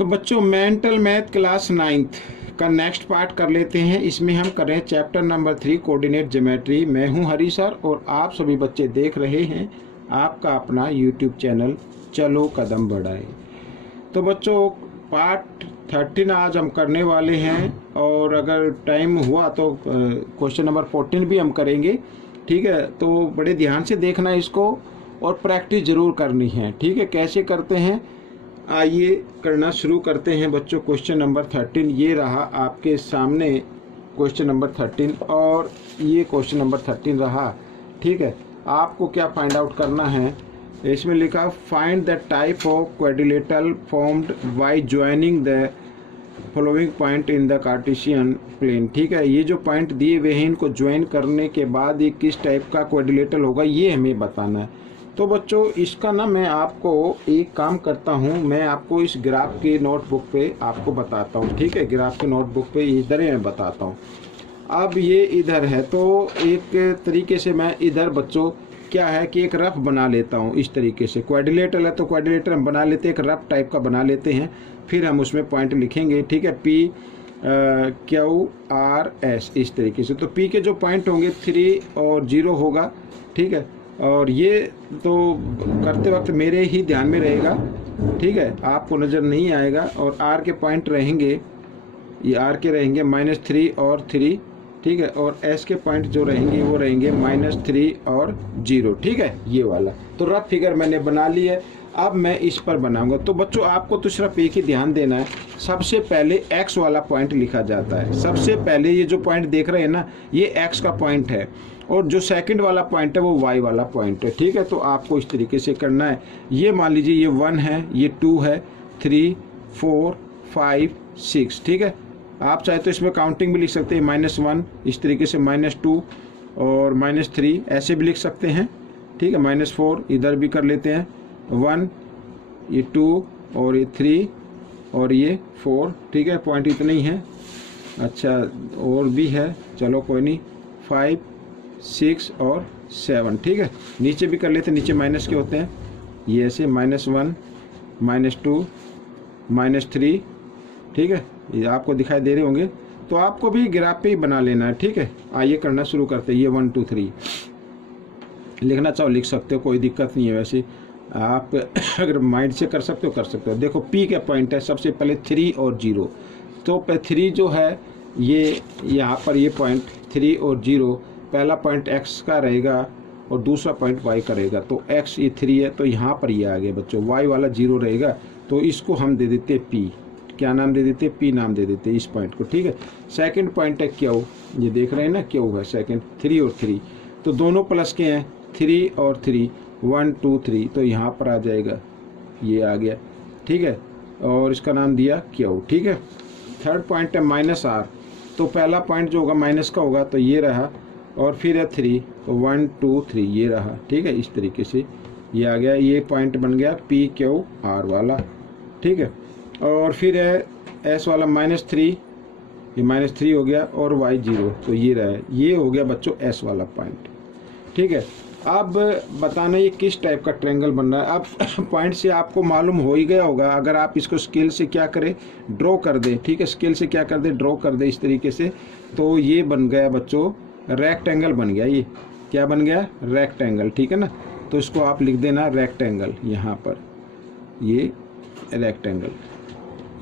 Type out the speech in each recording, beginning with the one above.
तो बच्चों mental math class 9th का नेक्स्ट पार्ट कर लेते हैं। इसमें हम कर रहे हैं चैप्टर नंबर 3 कोऑर्डिनेट ज्योमेट्री। मैं हूं हरी सर और आप सभी बच्चे देख रहे हैं आपका अपना यूट्यूब चैनल चलो कदम बढ़ाए। तो बच्चों पार्ट 13 आज हम करने वाले हैं और अगर टाइम हुआ तो क्वेश्चन नंबर 14 भी हम करेंगे। ठीक है, तो बड़े ध्यान से देखना इसको और प्रैक्टिस ज़रूर करनी है। ठीक है, कैसे करते हैं आइए करना शुरू करते हैं बच्चों। क्वेश्चन नंबर 13 ये रहा आपके सामने, क्वेश्चन नंबर 13 और ये क्वेश्चन नंबर 13 रहा। ठीक है, आपको क्या फाइंड आउट करना है, इसमें लिखा find the type of quadrilateral formed by joining the following point in the Cartesian plane. ठीक है, ये जो पॉइंट दिए हुए हैं इनको ज्वाइन करने के बाद ये किस टाइप का क्वाड्रिलेटरल होगा ये हमें बताना है। तो बच्चों इसका ना मैं आपको एक काम करता हूँ, मैं आपको इस ग्राफ की नोटबुक पे आपको बताता हूँ। ठीक है, ग्राफ के नोटबुक पे इधर ही मैं बताता हूँ। अब ये इधर है तो एक तरीके से मैं इधर बच्चों क्या है कि एक रफ बना लेता हूँ इस तरीके से। क्वाड्रिलेटरल है तो क्वाड्रिलेटरल हम बना लेते हैं, एक रफ टाइप का बना लेते हैं, फिर हम उसमें पॉइंट लिखेंगे। ठीक है, P Q R S इस तरीके से। तो P के जो पॉइंट होंगे 3 और 0 होगा। ठीक है, और ये तो करते वक्त मेरे ही ध्यान में रहेगा। ठीक है, आपको नज़र नहीं आएगा। और R के पॉइंट रहेंगे, ये R के रहेंगे -3 और 3। ठीक है, और S के पॉइंट जो रहेंगे वो रहेंगे -3 और 0। ठीक है, ये वाला तो रफ फिगर मैंने बना ली है। अब मैं इस पर बनाऊंगा। तो बच्चों आपको तो सिर्फ एक ही ध्यान देना है, सबसे पहले X वाला पॉइंट लिखा जाता है। सबसे पहले ये जो पॉइंट देख रहे हैं ना ये X का पॉइंट है और जो सेकंड वाला पॉइंट है वो Y वाला पॉइंट है। ठीक है, तो आपको इस तरीके से करना है। ये मान लीजिए ये 1 है, ये 2 है, 3 4 5 6। ठीक है, आप चाहे तो इसमें काउंटिंग भी लिख सकते हैं, -1 इस तरीके से, -2 और -3 ऐसे भी लिख सकते हैं। ठीक है, -4 इधर भी कर लेते हैं, 1 ये 2 और ये 3 और ये 4। ठीक है, पॉइंट इतने ही हैं। अच्छा और भी है, चलो कोई नहीं, 5 6 और 7। ठीक है, नीचे भी कर लेते हैं, नीचे माइनस के होते हैं, ये ऐसे -1 -2 -3। ठीक है, ये आपको दिखाई दे रहे होंगे। तो आपको भी ग्राफ पे ही बना लेना है। ठीक है, आइए करना शुरू करते हैं। ये 1 2 3 लिखना चाहो लिख सकते हो, कोई दिक्कत नहीं है। वैसे आप अगर माइंड से कर सकते हो। देखो P का पॉइंट है सबसे पहले 3 और 0। तो 3 जो है ये यहाँ पर ये पॉइंट 3 और 0, पहला पॉइंट X का रहेगा और दूसरा पॉइंट Y का रहेगा। तो X ये 3 है तो यहाँ पर ये आ गया बच्चों, Y वाला 0 रहेगा। तो इसको हम दे देते P, क्या नाम दे देते, P नाम दे देते इस पॉइंट को। ठीक है, सेकंड पॉइंट है Q, ये देख रहे हैं ना Q है सेकंड, 3 और 3 तो दोनों प्लस के हैं, 3 और 3 1 2 3 तो यहाँ पर आ जाएगा, ये आ गया। ठीक है, और इसका नाम दिया Q। ठीक है, थर्ड पॉइंट है -R, तो पहला पॉइंट जो होगा माइनस का होगा तो ये रहा, और फिर है 3 तो 1 2 3 ये रहा। ठीक है, इस तरीके से ये आ गया, ये पॉइंट बन गया P Q R वाला। ठीक है, और फिर है S वाला -3, ये -3 हो गया और Y 0 तो ये रहा, ये हो गया बच्चों S वाला पॉइंट। ठीक है, अब बताना ये किस टाइप का ट्रायंगल बन रहा है। अब पॉइंट से आपको मालूम हो ही गया होगा, अगर आप इसको स्केल से क्या करें ड्रॉ कर दें। ठीक है, स्केल से क्या कर दें ड्रॉ कर दें इस तरीके से, तो ये बन गया बच्चों रेक्टेंगल बन गया। ये क्या बन गया, रेक्टेंगल। ठीक है ना, तो इसको आप लिख देना रेक्टेंगल, यहाँ पर ये रेक्टेंगल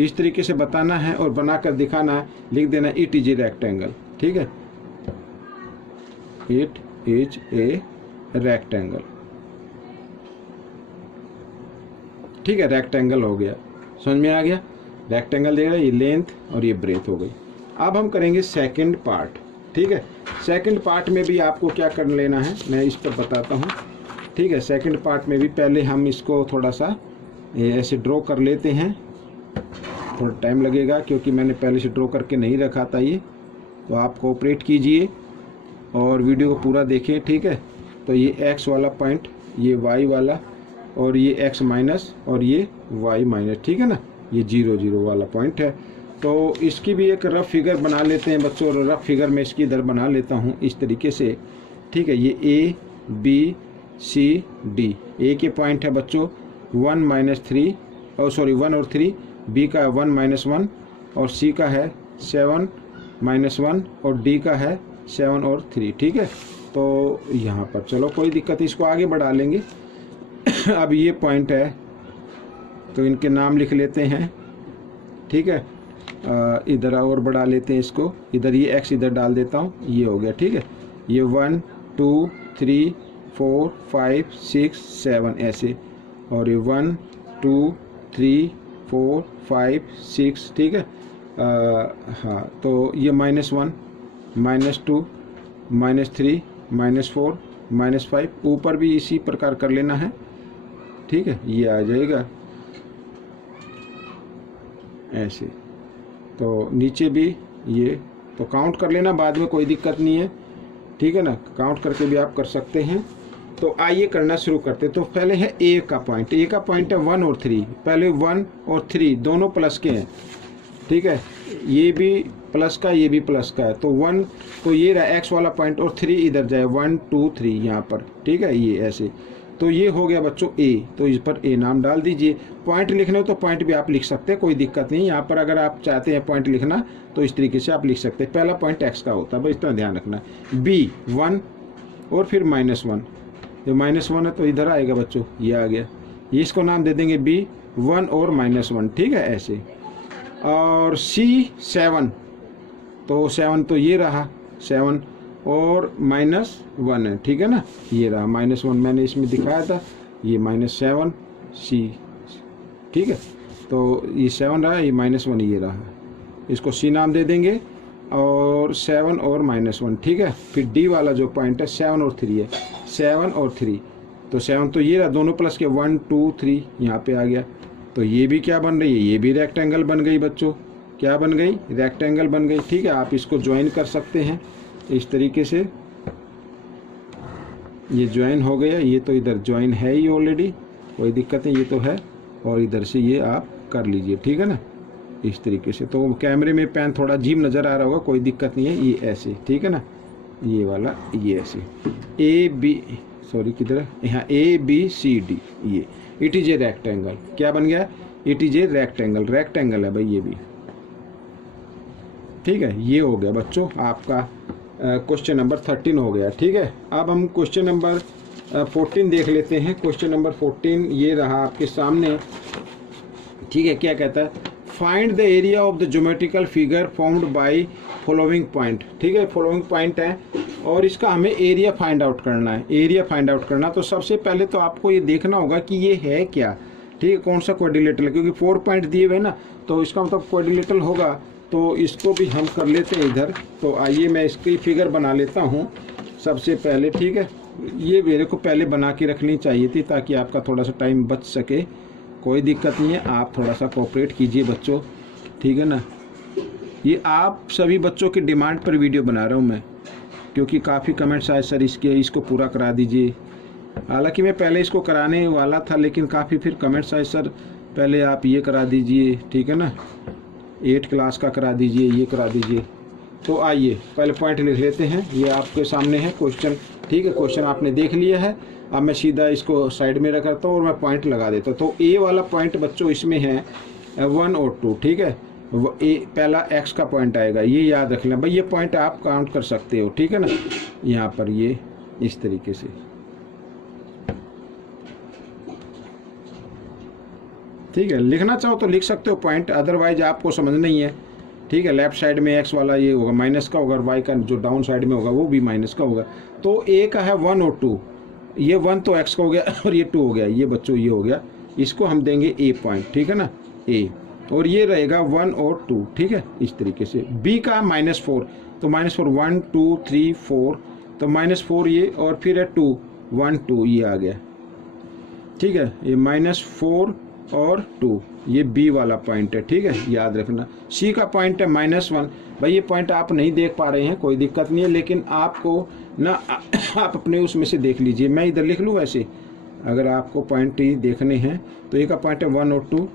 इस तरीके से बताना है और बनाकर दिखाना है, लिख देना इट इज ए रेक्टेंगल। ठीक है, इट इज ए रेक्टेंगल। ठीक है, रेक्टेंगल हो गया, समझ में आ गया। रेक्टेंगल देगा, ये लेंथ और ये ब्रेथ हो गई। अब हम करेंगे सेकंड पार्ट। ठीक है, सेकंड पार्ट में भी आपको क्या कर लेना है मैं इस पर बताता हूँ। ठीक है, सेकंड पार्ट में भी पहले हम इसको थोड़ा सा ऐसे ड्रॉ कर लेते हैं, थोड़ा टाइम लगेगा क्योंकि मैंने पहले से ड्रॉ करके नहीं रखा था ये, तो आप कोऑपरेट कीजिए और वीडियो को पूरा देखें। ठीक है, तो ये X वाला पॉइंट, ये Y वाला, और ये X माइनस और ये Y माइनस। ठीक है ना, ये 0 0 वाला पॉइंट है। तो इसकी भी एक रफ फिगर बना लेते हैं बच्चों, और रफ फिगर में इसकी इधर बना लेता हूँ इस तरीके से। ठीक है, ये A B C D, A के पॉइंट है बच्चों 1 - 3 और 1 और 3, बी का 1 -1 और सी का है 7 -1 और डी का है 7 और 3। ठीक है, तो यहाँ पर चलो कोई दिक्कत, इसको आगे बढ़ा लेंगे। अब ये पॉइंट है तो इनके नाम लिख लेते हैं। ठीक है, इधर और बढ़ा लेते हैं इसको, इधर ये एक्स इधर डाल देता हूँ, ये हो गया। ठीक है, ये 1 2 3 4 5 6 7 ऐसे, और ये 1 2 3 4 5 6। ठीक है, हाँ, तो ये -1 -2 -3 -4 -5, ऊपर भी इसी प्रकार कर लेना है। ठीक है, ये आ जाएगा ऐसे, तो नीचे भी ये, तो काउंट कर लेना, बाद में कोई दिक्कत नहीं है। ठीक है ना, काउंट करके भी आप कर सकते हैं। तो आइए करना शुरू करते हैं। तो पहले है ए का पॉइंट, ए का पॉइंट है 1 और 3। पहले 1 और 3 दोनों प्लस के हैं। ठीक है, ये भी प्लस का, ये भी प्लस का है, तो 1 तो ये रहा एक्स वाला पॉइंट, और 3 इधर जाए 1 2 3 यहाँ पर। ठीक है, ये ऐसे, तो ये हो गया बच्चों ए, तो इस पर ए नाम डाल दीजिए। पॉइंट लिखने हो तो पॉइंट भी आप लिख सकते हैं, कोई दिक्कत नहीं। यहाँ पर अगर आप चाहते हैं पॉइंट लिखना तो इस तरीके से आप लिख सकते हैं। पहला पॉइंट एक्स का होता है, बस इतना ध्यान रखना। बी 1 और फिर -1, ये -1 है तो इधर आएगा बच्चों, ये आ गया, ये इसको नाम दे देंगे बी 1 और -1। ठीक है, ऐसे। और सी 7, तो 7 तो ये रहा 7 और -1 है। ठीक है ना, ये रहा -1, मैंने इसमें दिखाया था, ये -7 सी। ठीक है, तो ये 7 रहा, ये -1 ये रहा, इसको सी नाम दे देंगे, और 7 और -1। ठीक है, फिर डी वाला जो पॉइंट है 7 और 3 है, 7 और 3, तो 7 तो ये रहा, दोनों प्लस के 1 2 3 यहाँ पे आ गया। तो ये भी क्या बन रही है, ये भी रेक्टेंगल बन गई बच्चों, क्या बन गई, रेक्टेंगल बन गई। ठीक है, आप इसको ज्वाइन कर सकते हैं इस तरीके से, ये ज्वाइन हो गया, ये तो इधर ज्वाइन है ही ऑलरेडी, कोई दिक्कत नहीं, ये तो है, और इधर से ये आप कर लीजिए। ठीक है ना, इस तरीके से। तो कैमरे में पेन थोड़ा अजीब नज़र आ रहा होगा, कोई दिक्कत नहीं है, ये ऐसे। ठीक है ना, ये वाला ये ऐसे, ए बी, सॉरी किधर है, यहाँ ABCD, ये इट इज ए रेक्टेंगल। क्या बन गया, it is a rectangle, rectangle है भाई ये भी। ठीक है, ये हो गया बच्चों आपका क्वेश्चन नंबर 13 हो गया। ठीक है, अब हम क्वेश्चन नंबर 14 देख लेते हैं। क्वेश्चन नंबर 14 ये रहा आपके सामने। ठीक है, क्या कहता है, find the area of the geometrical figure formed by following point. ठीक है, फॉलोइंग पॉइंट है और इसका हमें एरिया फाइंड आउट करना है। एरिया फाइंड आउट करना, तो सबसे पहले तो आपको ये देखना होगा कि ये है क्या। ठीक है, कौन सा क्वाड्रिलेटरल, क्योंकि 4 पॉइंट दिए हुए ना, तो इसका मतलब क्वाड्रिलेटरल होगा। तो इसको भी हम कर लेते हैं इधर। तो आइए मैं इसकी फिगर बना लेता हूँ सबसे पहले। ठीक है, ये मेरे को पहले बना के रखनी चाहिए थी ताकि आपका थोड़ा सा टाइम बच सके, कोई दिक्कत नहीं है, आप थोड़ा सा कोऑपरेट कीजिए बच्चों। ठीक है ना, ये आप सभी बच्चों की डिमांड पर वीडियो बना रहा हूँ मैं, क्योंकि काफ़ी कमेंट्स आए सर इसको पूरा करा दीजिए। हालांकि मैं पहले इसको कराने वाला था, लेकिन काफ़ी फिर कमेंट्स आए सर पहले आप ये करा दीजिए। ठीक है ना, 8 क्लास का करा दीजिए, ये करा दीजिए। तो आइए पहले पॉइंट लिख लेते हैं, ये आपके सामने है क्वेश्चन। ठीक है, क्वेश्चन आपने देख लिया है। अब मैं सीधा इसको साइड में रखता हूँ और मैं पॉइंट लगा देता हूँ। तो ए वाला पॉइंट बच्चों इसमें है 1 और 2। ठीक है, पहला एक्स का पॉइंट आएगा, ये याद रख लें भाई, ये पॉइंट आप काउंट कर सकते हो। ठीक है ना, यहाँ पर ये इस तरीके से। ठीक है, लिखना चाहो तो लिख सकते हो पॉइंट, अदरवाइज आपको समझ नहीं है। ठीक है, लेफ्ट साइड में एक्स वाला ये होगा माइनस का होगा, और वाई का जो डाउन साइड में होगा वो भी माइनस का होगा। तो ए का है 1 और 2, ये 1 तो एक्स का हो गया और ये 2 हो गया, ये बच्चों ये हो गया, इसको हम देंगे ए पॉइंट। ठीक है ना, ए, और ये रहेगा 1 और 2। ठीक है, इस तरीके से। बी का -4, तो -4 1 2 3 4, तो -4 ये, और फिर है 2 1 2, ये आ गया। ठीक है, ये -4 और 2, ये बी वाला पॉइंट है। ठीक है, याद रखना। सी का पॉइंट है -1, भाई ये पॉइंट आप नहीं देख पा रहे हैं, कोई दिक्कत नहीं है, लेकिन आपको ना आप अपने उसमें से देख लीजिए। मैं इधर लिख लूँ वैसे, अगर आपको पॉइंट ही देखने हैं तो ए का पॉइंट है 1 और 2,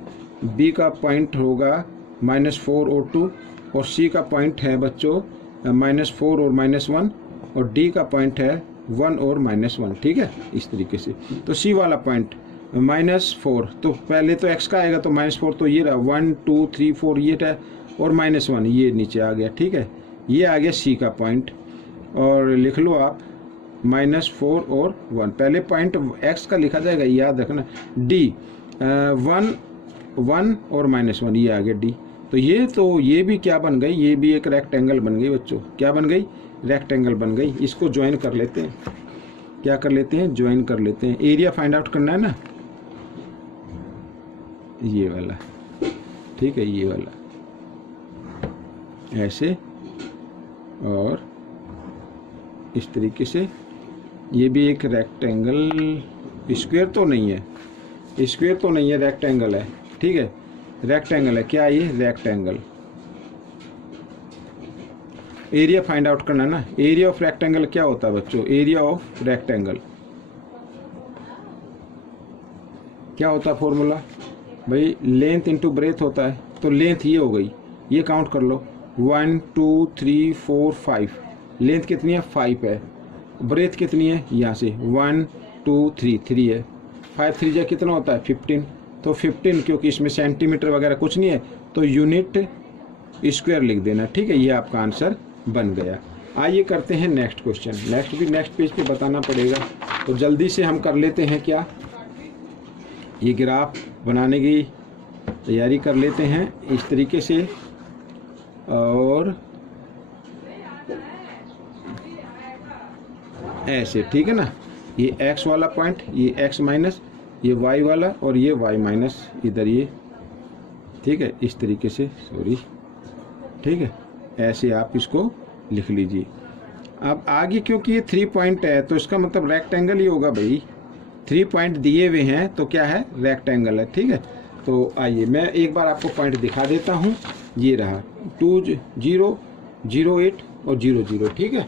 बी का पॉइंट होगा -4 और 2, और सी का पॉइंट है बच्चों -4 और -1, और डी का पॉइंट है 1 और -1। ठीक है, इस तरीके से। तो सी वाला पॉइंट -4, तो पहले तो x का आएगा तो -4, तो ये रहा 1 2 3 4 ये था, और -1 ये नीचे आ गया। ठीक है, ये आ गया C का पॉइंट, और लिख लो आप -4 और 1। पहले पॉइंट x का लिखा जाएगा, याद रखना। D 1 1 और -1 ये आ गया D। तो ये भी क्या बन गई, ये भी एक रेक्टेंगल बन गई बच्चों। क्या बन गई? रेक्टेंगल बन गई। इसको ज्वाइन कर लेते हैं। क्या कर लेते हैं? ज्वाइन कर लेते हैं। एरिया फाइंड आउट करना है ना, ये वाला। ठीक है, ये वाला ऐसे और इस तरीके से। ये भी एक रेक्टेंगल, स्क्वायर तो नहीं है, स्क्वायर तो नहीं है, रेक्टेंगल है। ठीक है, रेक्टेंगल है। क्या ये? रेक्टेंगल। एरिया फाइंड आउट करना ना। एरिया ऑफ रेक्टेंगल क्या होता है बच्चों? एरिया ऑफ रेक्टेंगल क्या होता है फॉर्मूला? भाई लेंथ इंटू ब्रेथ होता है। तो लेंथ ये हो गई, ये काउंट कर लो, 1 2 3 4 5। लेंथ कितनी है? 5 है। ब्रेथ कितनी है? यहाँ से 1 2 3 3 है। 5 3 जा कितना होता है? 15। तो 15, क्योंकि इसमें सेंटीमीटर वगैरह कुछ नहीं है तो यूनिट स्क्वायर लिख देना। ठीक है, ये आपका आंसर बन गया। आइए करते हैं नेक्स्ट क्वेश्चन। नेक्स्ट भी नेक्स्ट पेज पे बताना पड़ेगा, तो जल्दी से हम कर लेते हैं। क्या ये ग्राफ बनाने की तैयारी कर लेते हैं इस तरीके से, और ऐसे। ठीक है ना, ये x वाला पॉइंट, ये x माइनस, ये y वाला, और ये y माइनस इधर ये। ठीक है, इस तरीके से, सॉरी। ठीक है, ऐसे आप इसको लिख लीजिए। अब आगे क्योंकि ये 3 पॉइंट है तो इसका मतलब रेक्टेंगल ही होगा भाई। 3 पॉइंट दिए हुए हैं तो क्या है? रेक्टेंगल है। ठीक है, तो आइए मैं एक बार आपको पॉइंट दिखा देता हूँ। ये रहा 2 0 0 8 और 0 0। ठीक है,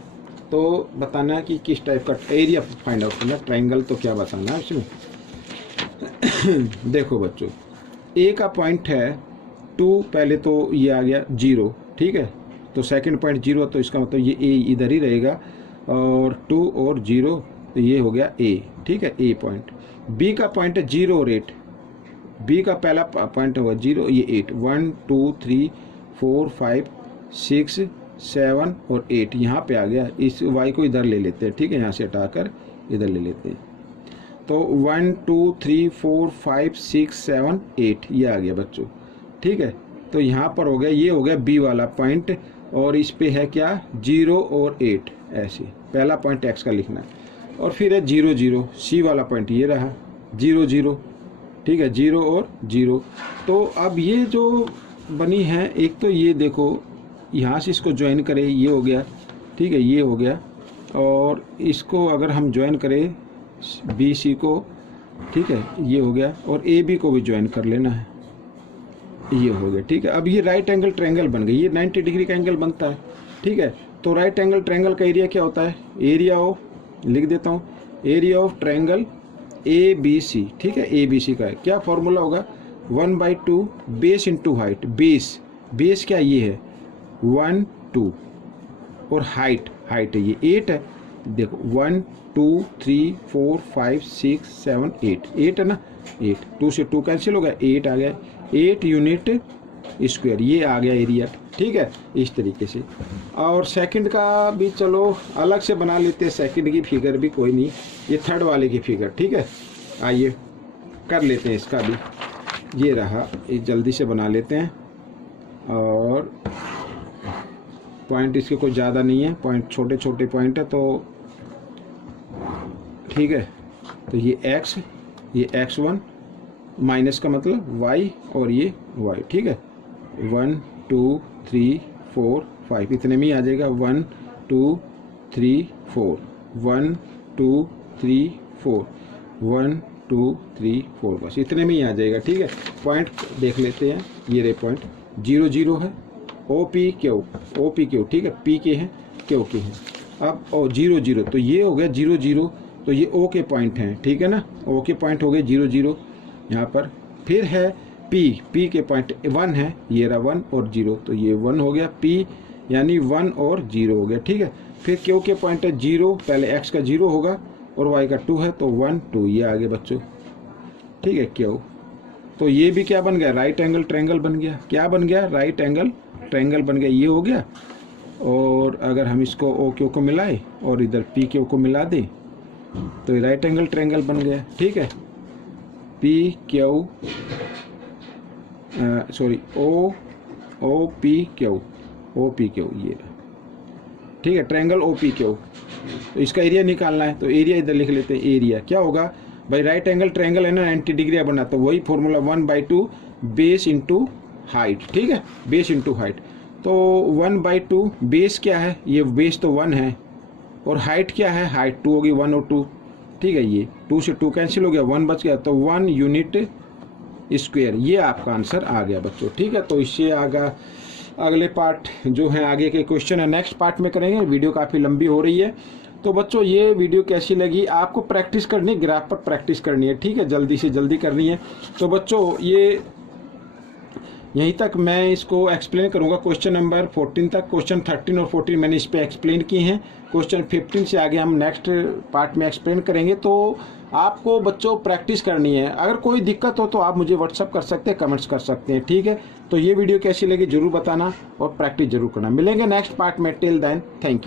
तो बताना है कि किस टाइप का एरिया फाइंड आउट करना। ट्राइंगल तो क्या बताना है इसमें। देखो बच्चों, ए का पॉइंट है 2, पहले तो ये आ गया 0। ठीक है, तो सेकंड पॉइंट 0, तो इसका मतलब ये ए इधर ही रहेगा, और 2 और 0 तो ये हो गया ए। ठीक है, ए पॉइंट। बी का पॉइंट है 0 और 8। बी का पहला पॉइंट होगा 0, ये 8। 1 2 3 4 5 6 7 और 8 यहाँ पे आ गया। इस y को इधर ले लेते हैं। ठीक है, यहाँ से हटाकर इधर ले लेते हैं। तो 1 2 3 4 5 6 7 8 ये आ गया बच्चों। ठीक है, तो यहाँ पर हो गया, ये हो गया बी वाला पॉइंट, और इस पे है क्या? 0 और 8। ऐसे पहला पॉइंट x का लिखना है, और फिर है 0 0। सी वाला पॉइंट ये रहा 0 0। ठीक है, 0 और 0। तो अब ये जो बनी है, एक तो ये देखो, यहाँ से इसको ज्वाइन करें, ये हो गया। ठीक है, ये हो गया, और इसको अगर हम ज्वाइन करें बी सी को, ठीक है, ये हो गया, और ए बी को भी ज्वाइन कर लेना है, ये हो गया। ठीक है, अब ये राइट एंगल ट्रायंगल बन गई। ये 90 डिग्री का एंगल बनता है। ठीक है, तो राइट एंगल ट्रायंगल का एरिया क्या होता है? एरिया ऑफ, लिख देता हूँ, area of triangle A B C. ठीक है, ए बी सी का है क्या फॉर्मूला होगा? 1/2 बेस इंटू हाइट। बेस क्या ये है? 1 2, और हाइट है ये 8 है। देखो 1 2 3 4 5 6 7 8 है ना, 8। 2 से 2 कैंसिल हो गया, 8 आ गया। 8 यूनिट स्क्वायर ये आ गया एरिया। ठीक है, इस तरीके से। और सेकंड का भी चलो अलग से बना लेते हैं, सेकंड की फिगर भी, कोई नहीं, ये थर्ड वाले की फिगर। ठीक है, आइए कर लेते हैं इसका भी। ये रहा, ये जल्दी से बना लेते हैं। और पॉइंट इसके कोई ज़्यादा नहीं है, पॉइंट छोटे छोटे पॉइंट है, तो ठीक है। तो ये x, ये x1 माइनस का मतलब y, और ये y। ठीक है, 1 2 3 4 5 इतने में ही आ जाएगा। 1 2 3 4 1 2 3 4 1 2 3 4 बस इतने में ही आ जाएगा। ठीक है, पॉइंट देख लेते हैं। ये रे पॉइंट 0 0 है, OP Q। ठीक है, P के हैं, Q के हैं। अब और 0 0, तो ये हो गया 0 0, तो ये O के पॉइंट हैं। ठीक है ना, O के पॉइंट हो गए 0 0 यहाँ पर। फिर है P के पॉइंट 1 है, ये रहा 1 और 0, तो ये 1 हो गया। P यानी 1 और 0 हो गया। ठीक है, फिर Q के पॉइंट है 0, पहले x का 0 होगा और y का 2 है, तो 1 2 ये आ गया बच्चों। ठीक है, क्यू। तो ये भी क्या बन गया, राइट एंगल ट्रायंगल बन गया। क्या बन गया, राइट एंगल ट्रायंगल बन गया, ये हो गया। और अगर हम इसको ओ क्यू को मिलाए और इधर पी क्यू को मिला दें तो ये राइट एंगल ट्रायंगल बन गया। ठीक है, P Q sorry O P Q, O P Q, ये ठीक है, ट्रायंगल ओ पी क्यू। तो इसका एरिया निकालना है, तो एरिया इधर लिख लेते हैं। एरिया क्या होगा भाई, राइट एंगल ट्रायंगल है ना, 90 डिग्री बना, तो वही फॉर्मूला 1/2 बेस इंटू हाइट। ठीक है, बेस इंटू हाइट। तो 1/2 बेस क्या है, ये बेस तो 1 है, और हाइट क्या है, हाइट 2 होगी, 1 और 2। ठीक है, ये 2 से 2 कैंसिल हो गया, 1 बच गया, तो 1 यूनिट स्क्वायर। ये आपका आंसर आ गया बच्चों। ठीक है, तो इससे आगे अगले पार्ट जो है, आगे के क्वेश्चन है नेक्स्ट पार्ट में करेंगे। वीडियो काफ़ी लंबी हो रही है। तो बच्चों ये वीडियो कैसी लगी, आपको प्रैक्टिस करनी है, ग्राफ पर प्रैक्टिस करनी है। ठीक है, जल्दी से जल्दी करनी है। तो बच्चों ये यहीं तक मैं इसको एक्सप्लेन करूंगा, क्वेश्चन नंबर 14 तक। क्वेश्चन 13 और 14 मैंने इस पे एक्सप्लेन किए हैं। क्वेश्चन 15 से आगे हम नेक्स्ट पार्ट में एक्सप्लेन करेंगे। तो आपको बच्चों प्रैक्टिस करनी है। अगर कोई दिक्कत हो तो आप मुझे व्हाट्सअप कर सकते हैं, कमेंट्स कर सकते हैं। ठीक है, तो ये वीडियो कैसी लगी जरूर बताना और प्रैक्टिस जरूर करना। मिलेंगे नेक्स्ट पार्ट में। Till then, thank you.